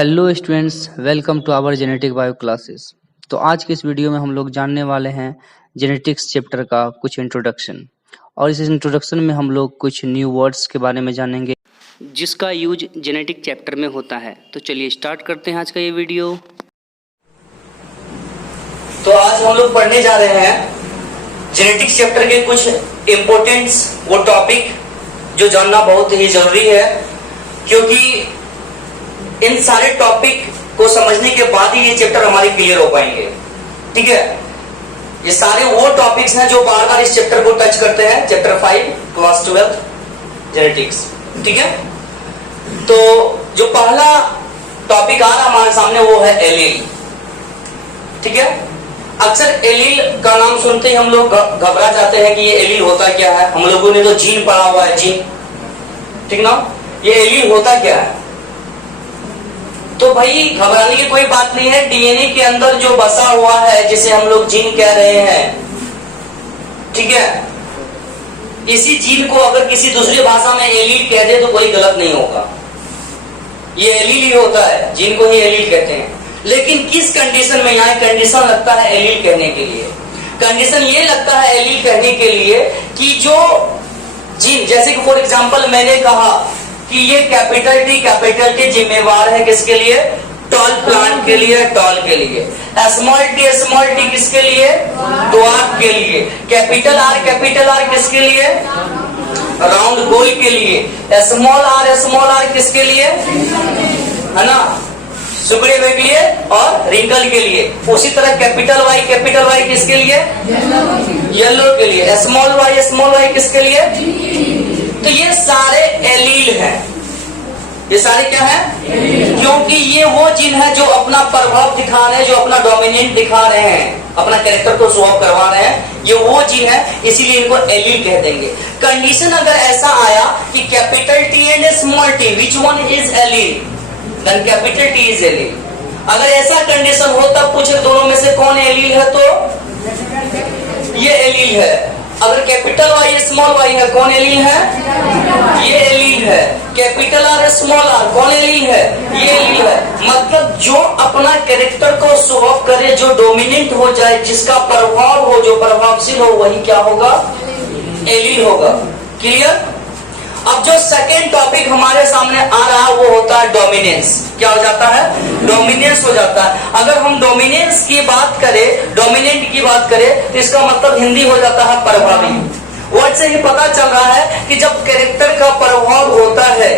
Hello students, welcome to our genetic bio classes. तो आज के इस वीडियो में हम लोग जानने वाले हैं जेनेटिक्स चैप्टर का कुछ इंट्रोडक्शन, और इस इंट्रोडक्शन में हम लोग कुछ न्यू वर्ड्स के बारे में जानेंगे जिसका यूज जेनेटिक चैप्टर में होता है। तो चलिए स्टार्ट करते हैं आज का ये वीडियो। तो आज हम लोग पढ़ने जा रहे हैं जेनेटिक्स चैप्टर के कुछ इम्पोर्टेंट्स, वो टॉपिक जो जानना बहुत ही जरूरी है, क्योंकि इन सारे टॉपिक को समझने के बाद ही ये चैप्टर हमारे क्लियर हो पाएंगे। ठीक है, ये सारे वो टॉपिक्स हैं जो बार बार इस चैप्टर को टच करते हैं। Chapter 5 class 12 genetics. ठीक है, तो जो पहला टॉपिक आ रहा हमारे सामने वो है एलील। ठीक है, अक्सर एलील का नाम सुनते ही हम लोग घबरा जाते हैं कि ये एलील होता क्या है। हम लोगों ने तो जीन पढ़ा हुआ है, जीन। ठीक ना, ये एलील होता क्या है? तो भाई घबराने की कोई बात नहीं है। डीएनए के अंदर जो बसा हुआ है, जिसे हम लोग जीन कह रहे हैं, ठीक है, इसी जीन को अगर किसी दूसरी भाषा में एलील कह दे तो कोई गलत नहीं होगा। ये एलील ही होता है, जीन को ही एलील कहते हैं। लेकिन किस कंडीशन में यहाँ कंडीशन लगता है एलील कहने के लिए? कंडीशन ये लगता है एलील कहने के लिए कि जो जीन, जैसे कि फॉर एग्जांपल मैंने कहा कि ये कैपिटल टी जिम्मेवार है किसके लिए? टॉल प्लांट के लिए, टॉल के लिए। स्मॉल टी किसके लिए? ड्वार्फ के लिए। कैपिटल आर किसके लिए? राउंड गोल के लिए। स्मॉल आर किसके लिए? है ना, सुगड़े हुए के लिए और रिंकल के लिए। उसी तरह कैपिटल वाई किसके लिए? येलो के लिए। स्मॉल वाई किसके लिए? तो ये सारे एलील हैं। ये सारे क्या है? क्योंकि ये वो जीन है जो अपना प्रभाव दिखा रहे हैं, जो अपना डोमिनेंट दिखा रहे हैं, अपना कैरेक्टर को शो ऑफ करवा रहे हैं। ये वो जीन है, इसीलिए इनको एलील कह देंगे। कंडीशन अगर ऐसा आया कि capital T and small T, which one is allele? Then capital T is allele. अगर ऐसा कंडीशन हो तब पूछे दोनों में से कौन एलील है, तो ये एलील है। अगर कैपिटल वाई स्मॉल वाई है, कौन एलील है? ये एलील है। कैपिटल आर स्मॉल आर, कौन एलील है? ये एलील है। मतलब जो अपना कैरेक्टर को शो ऑफ करे, जो डोमिनेंट हो जाए, जिसका प्रभाव हो, जो प्रभावशील हो, वही क्या होगा? एलील होगा। क्लियर? अब जो सेकेंड टॉपिक हमारे सामने आ रहा है वो होता है डोमिनेंस। क्या हो जाता है? डोमिनेंस हो जाता है। अगर हम डोमिनेंस की बात करें, डोमिनेंट की बात करें, तो इसका मतलब हिंदी हो जाता है प्रभावी। वर्ड से ही पता चल रहा है कि जब कैरेक्टर का प्रभाव होता है,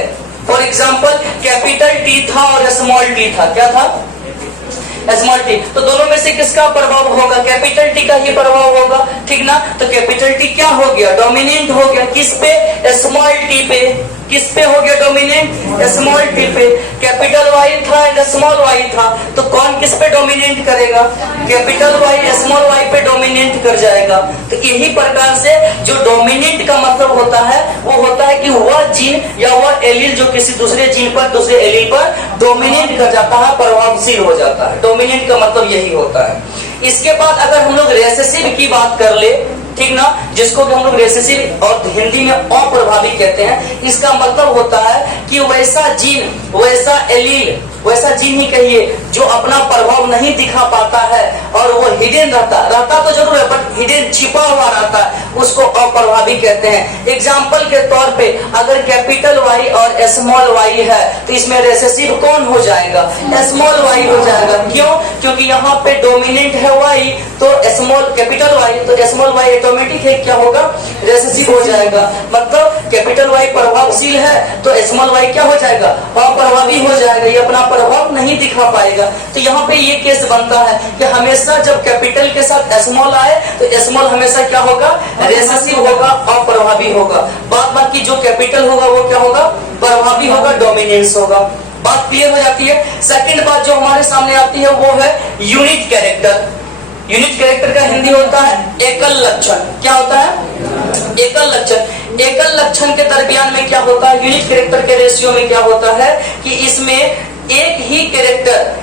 फॉर एग्जाम्पल कैपिटल टी था और स्मॉल टी था। क्या था? Small T. तो दोनों में से किसका प्रभाव होगा? कैपिटल टी का ही प्रभाव होगा। ठीक ना, तो कैपिटल टी क्या हो गया? डोमिनेंट हो गया। किस पे? स्मॉल टी पे। किस पे हो गया डोमिनेंट? स्मॉल टी पे। कैपिटल वाई था एंड स्मॉल वाई था, तो कौन किस पे डोमिनेंट करेगा? कैपिटल वाई स्मॉल वाई पे डोमिनेंट कर जाएगा। तो यही प्रकार से जो डोमिनेंट का मतलब होता है वो होता है कि वह जीन या वह एलील जो किसी दूसरे जीन पर, दूसरे एलील पर डोमिनेंट कर जाता है, प्रभावशील हो जाता है। डोमिनेंट का मतलब यही होता है। इसके बाद अगर हम लोग रेसेसिव की बात कर ले, ठीक ना, जिसको कि हम लोग रेसेसिव और हिंदी में अप्रभावी कहते हैं, इसका मतलब होता है कि वैसा जीन, वैसा एलील, वैसा जीन ही कहिए जो अपना प्रभाव नहीं दिखा पाता है और वो हिडन रहता तो जरूर है, बट हिडन, छिपा हुआ रहता है, उसको अप्रभावी कहते हैं। एग्जाम्पल के तौर पे अगर कैपिटल वाई और स्मॉल वाई है तो इसमें रेसेसिव कौन हो जाएगा? स्मॉल वाई हो जाएगा। क्यों? क्योंकि यहाँ पे डोमिनेंट है वाई, तो स्मॉल कैपिटल वाई, तो स्मॉल वाई ऑटोमेटिक है क्या होगा? रेसेसिव हो जाएगा। मतलब कैपिटल वाई प्रभावशील है तो स्मॉल वाई क्या हो जाएगा? अप्रभावी हो जाएगा, ये अपना प्रभाव नहीं दिखा पाएगा। तो यहाँ पे ये केस बनता है कि हमेशा जब कैपिटल के साथ स्मॉल आए तो स्मॉल हमेशा क्या होगा? रेसेसिव होगा, अप्रभावी होगा। बाकी जो कैपिटल होगा वो क्या होगा? प्रभावी होगा, डोमिनेंस होगा। बात क्लियर हो जाती है। सेकंड बात जो हमारे सामने आती है वो है यूनिट कैरेक्टर। यूनिट कैरेक्टर का हिंदी होता है एकल लक्षण। क्या होता है? एकल लक्षण। एकल लक्षण के दरमियान में क्या होता है? यूनिट कैरेक्टर के रेशियो में क्या होता है कि इसमें एक ही कैरेक्टर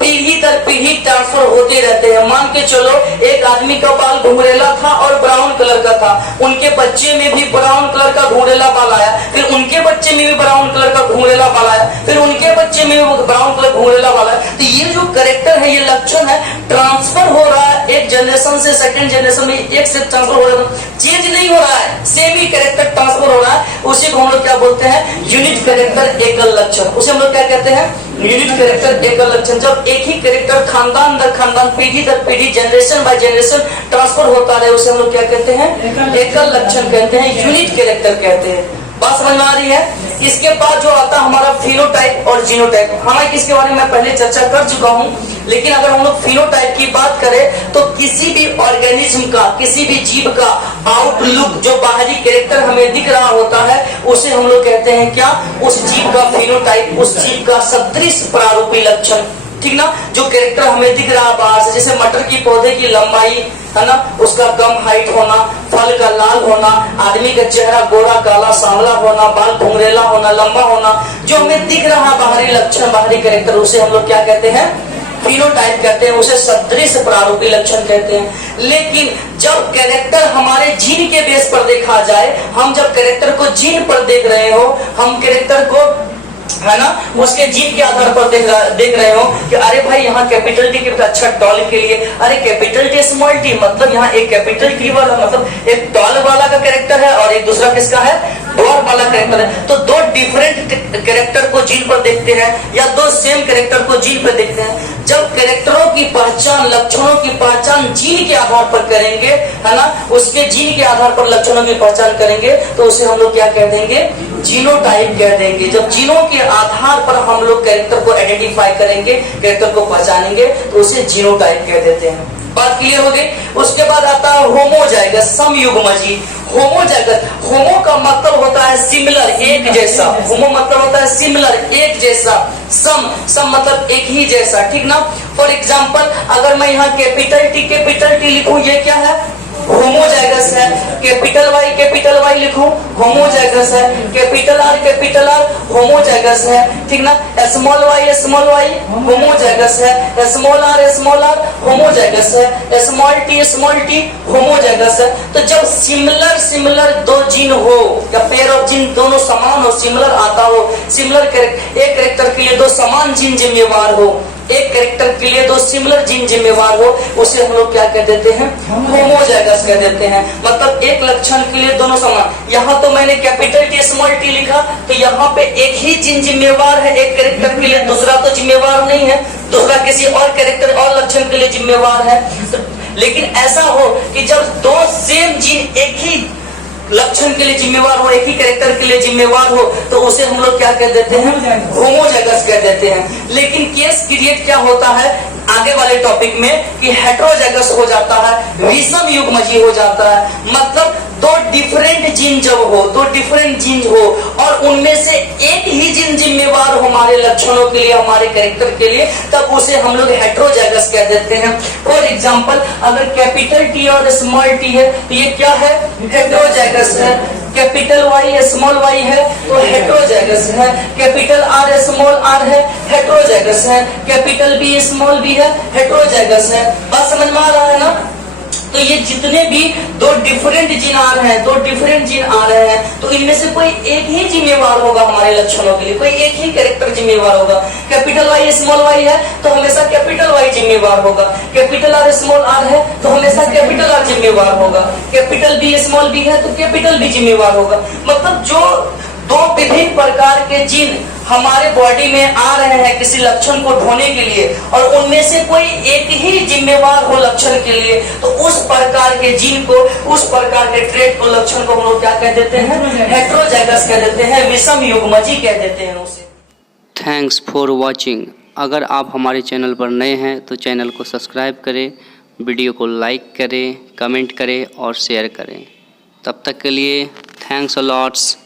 पीढ़ी दर पीढ़ी ट्रांसफर होते रहते हैं। मान के चलो एक आदमी का बाल घुंघरेला था और ब्राउन कलर का था, उनके बच्चे में भी ब्राउन कलर का घुंघरेला बाल आया, फिर उनके बच्चे में भी ब्राउन कलर का घुंघरेला बाल आया, फिर उनके बच्चे में ब्राउन कलर घुंघरेला वाला है। तो ये जो कैरेक्टर है, ये लक्षण है, ट्रांसफर हो रहा है एक जनरेशन से सेकंड जनरेशन में, एक से ट्रांसफर हो रहा है, चेंज नहीं हो रहा है, सेम ही कैरेक्टर ट्रांसफर हो रहा है। उसी को हम लोग क्या बोलते हैं? यूनिट कैरेक्टर, एकल लक्षण। उसे हम लोग क्या कहते हैं? यूनिट कैरेक्टर, एकल लक्षण। जब एक ही कैरेक्टर खानदान दर खानदान, पीढ़ी दर पीढ़ी, जनरेशन बाय जनरेशन ट्रांसफर होता रहे, उसे हम लोग क्या कहते हैं? एकल लक्षण कहते हैं, यूनिट कैरेक्टर कहते हैं। बात समझ में आ रही है? इसके बाद जो आता है हमारा फिनोटाइप और जीनोटाइप। हालांकि इसके बारे में मैं पहले चर्चा कर चुका हूं, लेकिन अगर हम लोग फिनोटाइप की बात करें तो किसी भी ऑर्गेनिज्म का, किसी भी जीव का आउटलुक, जो बाहरी कैरेक्टर हमें दिख रहा होता है, उसे हम लोग कहते हैं क्या? उस जीव का फिनोटाइप, उस जीव का सदृश प्रारूपी लक्षण। ठीक ना? जो कैरेक्टर हमें दिख रहा बाहर से, जैसे मटर की पौधे की लंबाई है ना, उसका कम हाइट होना, फल का लाल होना, आदमी का चेहरा गोरा काला सांवला होना, बाल घुंघरेला होना, लंबा होना, जो हमें दिख रहा बाहरी लक्षण, बाहरी कैरेक्टर, उसे हम लोग क्या कहते हैं? फिनोटाइप कहते हैं, उसे सदृश प्रारूपी लक्षण कहते हैं। लेकिन जब कैरेक्टर हमारे जीन के बेस पर देखा जाए, हम जब कैरेक्टर को जीन पर देख रहे हो, हम कैरेक्टर को, है ना, उसके जीन के आधार पर देख रहे हो कि अरे भाई यहाँ कैपिटल टी कितना अच्छा टॉल के लिए, अरे कैपिटल टी स्मॉल टी, मतलब यहाँ एक कैपिटल टी वाला, मतलब एक टॉल वाला का कैरेक्टर है और एक दूसरा किसका है? डॉर वाला कैरेक्टर है। तो दो डिफरेंट कैरेक्टर को जीन पर देखते हैं या दो सेम कैरेक्टर को जीन पर देखते हैं। जब कैरेक्टरों की पहचान, लक्षणों की पहचान जीन के आधार पर करेंगे, है ना, उसके जीन के आधार पर लक्षणों की पहचान करेंगे, तो उसे हम लोग क्या कह देंगे? जीनोटाइप कह देंगे। जब जीनों के आधार पर हम लोग कैरेक्टर को आइडेंटिफाई करेंगे, कैरेक्टर को पहचानेंगे, तो उसे जीनोटाइप कह देते हैं। बात क्लियर हो गई? उसके बाद आता है होमोजाइगस, समयुग्मजी। होमोजाइगस, होमो का मतलब होता है सिमिलर, एक जैसा। होमो मतलब होता है सिमिलर, एक जैसा। सम मतलब एक ही जैसा। ठीक ना? फॉर एग्जाम्पल, अगर मैं यहाँ कैपिटल टी लिखूं, ये क्या है? होमोजाइगस है। कैपिटल वाई लिखूं, होमोजाइगस है। कैपिटल आर होमोजाइगस है। ठीक ना? स्मॉल वाई होमोजाइगस है। स्मॉल आर होमोजाइगस है। स्मॉल टी होमोजाइगस है। तो जब सिमिलर दो जीन हो या पेयर ऑफ जीन दोनों समान हो, सिमिलर आता हो, सिमिलर एक कैरेक्टर के लिए दो समान जीन जिम्मेवार हो, एक कैरेक्टर के लिए दो सिमिलर जीन जिम्मेवार हो, उसे हम लोग क्या कह देते हैं? होमोजाइगस कह देते हैं। मतलब एक लक्षण के लिए दोनों समान। यहाँ तो मैंने कैपिटल टी स्मॉल टी लिखा, तो यहाँ पे एक ही जीन जिम्मेवार है एक कैरेक्टर के लिए, दूसरा तो जिम्मेवार नहीं है, दूसरा किसी और कैरेक्टर और लक्षण के लिए जिम्मेवार है। लेकिन ऐसा हो कि जब दो सेम जीन एक ही लक्षण के लिए जिम्मेवार हो, एक ही कैरेक्टर के लिए जिम्मेवार हो, तो उसे हम लोग क्या कह देते हैं? होमोजाइगस कह देते हैं। लेकिन केस क्रिएट क्या होता है आगे वाले टॉपिक में कि हेटेरोजाइगस हो जाता है, विषम युग्मजी हो जाता है। मतलब दो डिफरेंट जीन जब हो, दो डिफरेंट जीन हो और उनमें से एक ही जीन जिम्मेवार हो हमारे लक्षणों के लिए, हमारे कैरेक्टर के लिए, तब उसे हम लोग हेटेरोजाइगस कह देते हैं। फॉर एग्जांपल, अगर कैपिटल टी और स्मॉल टी है तो ये क्या है? हेटेरोजाइगस है। कैपिटल वाई स्मॉल वाई है तो हेटेरोजाइगस है। कैपिटल आर स्मॉल आर है, हेटेरोजाइगस है। कैपिटल बी स्मॉल बी है, हेटेरोजाइगस है। बात समझ में आ रहा है ना? तो ये जितने भी दो डिफरेंट जीन आ रहे हैं, तो इनमें से कोई एक ही जिम्मेवार होगा हमारे लक्षणों के लिए, कोई एक ही कैरेक्टर जिम्मेवार होगा। कैपिटल वाई स्मॉल वाई है तो हमेशा कैपिटल वाई जिम्मेवार होगा। कैपिटल आर स्मॉल आर है तो हमेशा कैपिटल आर जिम्मेवार होगा। कैपिटल बी स्मॉल बी है तो कैपिटल बी जिम्मेवार होगा। मतलब जो दो विभिन्न प्रकार के जीन हमारे बॉडी में आ रहे हैं किसी लक्षण को ढोने के लिए, और उनमें से कोई एक ही जिम्मेवार हो लक्षण के लिए, तो उस प्रकार के जीन को, उस प्रकार के ट्रेट को, लक्षण को हम लोग क्या कह देते हैं? हेटेरोजाइगस कह देते हैं, विषम युग्मजी कह देते हैं उसे। Thanks for watching. अगर आप हमारे चैनल पर नए हैं तो चैनल को सब्सक्राइब करें, वीडियो को लाइक करें, कमेंट करें और शेयर करें। तब तक के लिए थैंक्स अ लॉट्स।